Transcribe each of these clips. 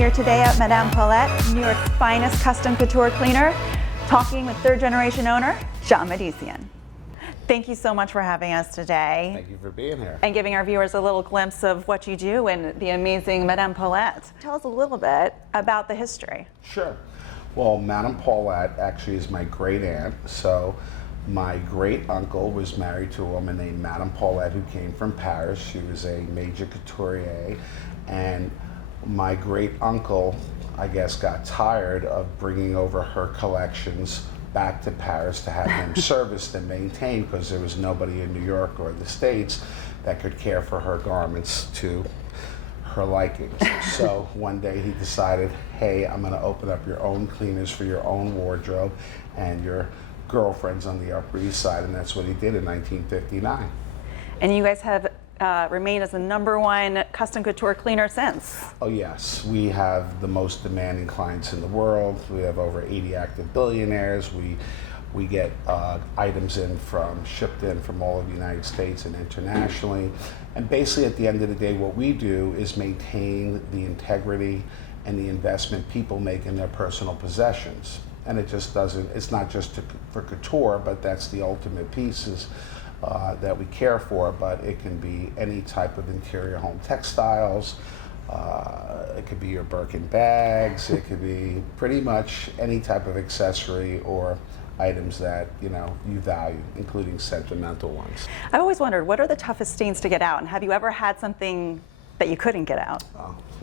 here today at Madame Paulette, New York's finest custom couture cleaner, talking with third-generation owner, John Medician. Thank you so much for having us today. Thank you for being here. And giving our viewers a little glimpse of what you do and the amazing Madame Paulette. Tell us a little bit about the history. Sure. Well, Madame Paulette actually is my great aunt. So my great uncle was married to a woman named Madame Paulette who came from Paris. She was a major couturier, and my great uncle, I guess, got tired of bringing over her collections back to Paris to have them serviced and maintained, because there was nobody in New York or the States that could care for her garments to her likings. So one day he decided, hey, I'm going to open up your own cleaners for your own wardrobe and your girlfriends on the Upper East Side, and that's what he did in 1959. And you guys have remained as the #1 custom couture cleaner since. Oh yes, we have the most demanding clients in the world. We have over 80 active billionaires. We get items shipped in from all of the United States and internationally. And basically at the end of the day, what we do is maintain the integrity and the investment people make in their personal possessions. And it just doesn't, it's not just for couture, but that's the ultimate pieces that we care for, but it can be any type of interior home textiles. It could be your Birkin bags. It could be pretty much any type of accessory or items that you value, including sentimental ones. I've always wondered, what are the toughest stains to get out, and have you ever had something that you couldn't get out?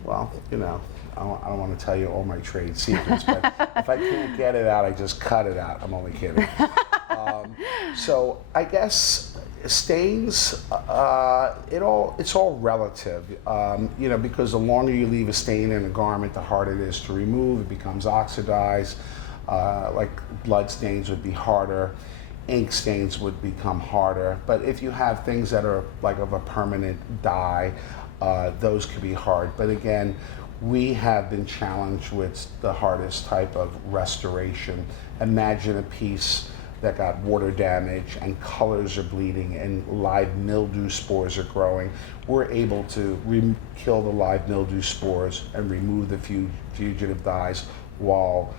Well, I don't want to tell you all my trade secrets, but if I can't get it out, I just cut it out. I'm only kidding. So I guess stains, it's all relative, because the longer you leave a stain in a garment, the harder it is to remove. It becomes oxidized. Like blood stains would be harder. Ink stains would become harder. But if you have things that are like of a permanent dye, those could be hard. But again, we have been challenged with the hardest type of restoration. Imagine a piece that got water damage and colors are bleeding and live mildew spores are growing. We're able to kill the live mildew spores and remove the fugitive dyes while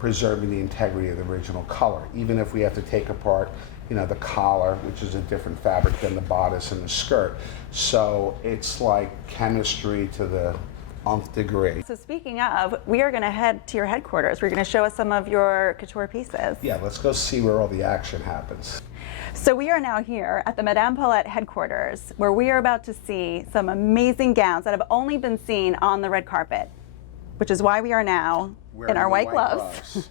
preserving the integrity of the original color. Even if we have to take apart the collar, which is a different fabric than the bodice and the skirt. So it's like chemistry to the nth degree. So speaking of, we are going to head to your headquarters. We're going to show us some of your couture pieces. Yeah, let's go see where all the action happens. So we are now here at the Madame Paulette headquarters, where we are about to see some amazing gowns that have only been seen on the red carpet, which is why we are now in our white gloves.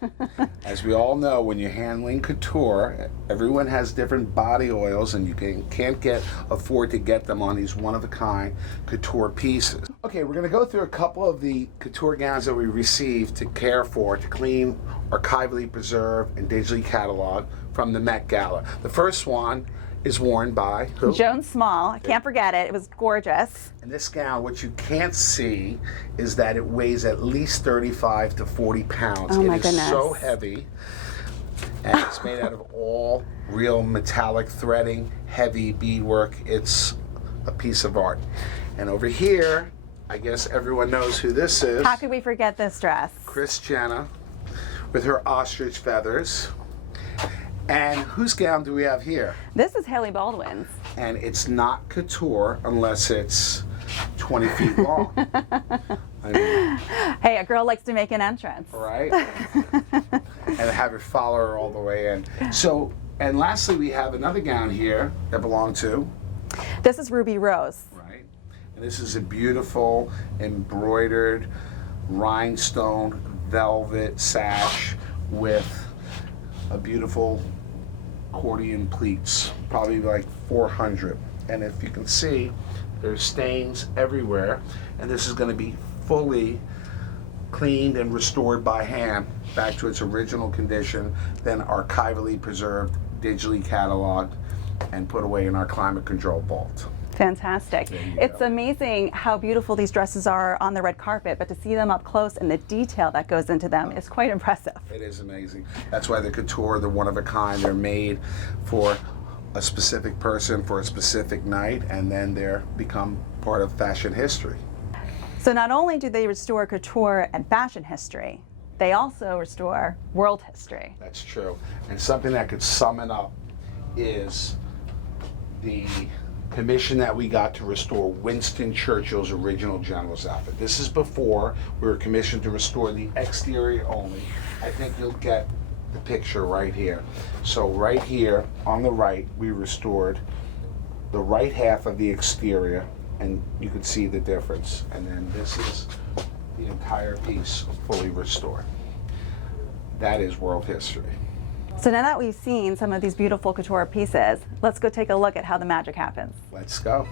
As we all know, when you're handling couture, everyone has different body oils, and you can't afford to get them on these one-of-a-kind couture pieces. Okay, we're going to go through a couple of the couture gowns that we received to care for, to clean, archivally preserve, and digitally catalog from the Met Gala. The first one is worn by who? Joan Small. I can't forget it. It was gorgeous. And this gown, what you can't see is that it weighs at least 35 to 40 pounds. Oh my goodness. goodness. It is so heavy. And it's made out of all real metallic threading, heavy beadwork. It's a piece of art. And over here, I guess everyone knows who this is. How could we forget this dress? Kris Jenner with her ostrich feathers. And whose gown do we have here? This is Hailey Baldwin's. And it's not couture unless it's 20 feet long. I mean, hey, a girl likes to make an entrance. right? And have her follow her all the way in. So, and lastly, we have another gown here that belonged to? This is Ruby Rose. Right. And this is a beautiful embroidered rhinestone velvet sash with a beautiful accordion pleats, probably like 400. And if you can see, there's stains everywhere, and this is going to be fully cleaned and restored by hand back to its original condition, then archivally preserved, digitally cataloged, and put away in our climate control vault. Fantastic. It's amazing how beautiful these dresses are on the red carpet, but to see them up close and the detail that goes into them is quite impressive. It is amazing. That's why the couture, they're one of a kind. They're made for a specific person for a specific night, and then they're become part of fashion history. So not only do they restore couture and fashion history, they also restore world history. That's true. And something that could sum it up is the commission that we got to restore Winston Churchill's original general's outfit. This is before we were commissioned to restore the exterior only. I think you'll get the picture right here. So right here on the right, we restored the right half of the exterior, and you can see the difference. And then this is the entire piece fully restored. That is world history. So now that we've seen some of these beautiful couture pieces, let's go take a look at how the magic happens. Let's go.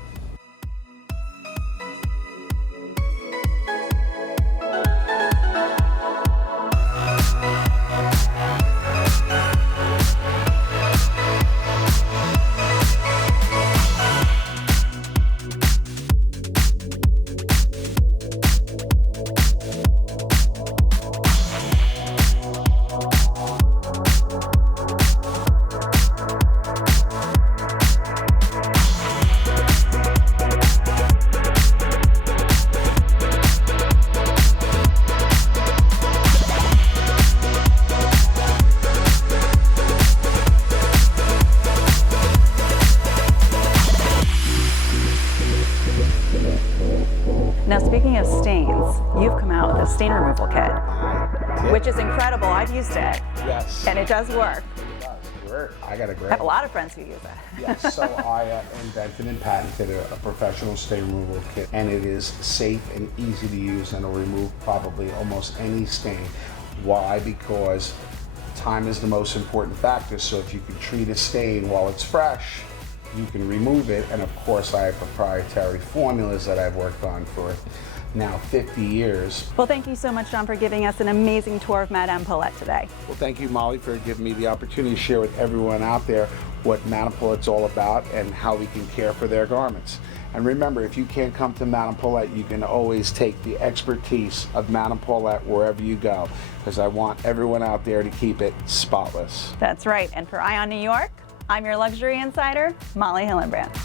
Now, speaking of stains, you've come out with a stain removal kit, which is incredible. I've used it. Yes. And it does work. It does. I got a great I have a lot of friends who use it. Yes, so I invented and patented a professional stain removal kit, and it is safe and easy to use, and it'll remove probably almost any stain. Why? Because time is the most important factor, so if you can treat a stain while it's fresh, you can remove it. And of course, I have proprietary formulas that I've worked on for now 50 years. Well, thank you so much, John, for giving us an amazing tour of Madame Paulette today. Well, thank you, Molly, for giving me the opportunity to share with everyone out there what Madame Paulette's all about and how we can care for their garments. And remember, if you can't come to Madame Paulette, you can always take the expertise of Madame Paulette wherever you go, because I want everyone out there to keep it spotless. That's right. And for Eye on New York, I'm your luxury insider, Molly Hillenbrand.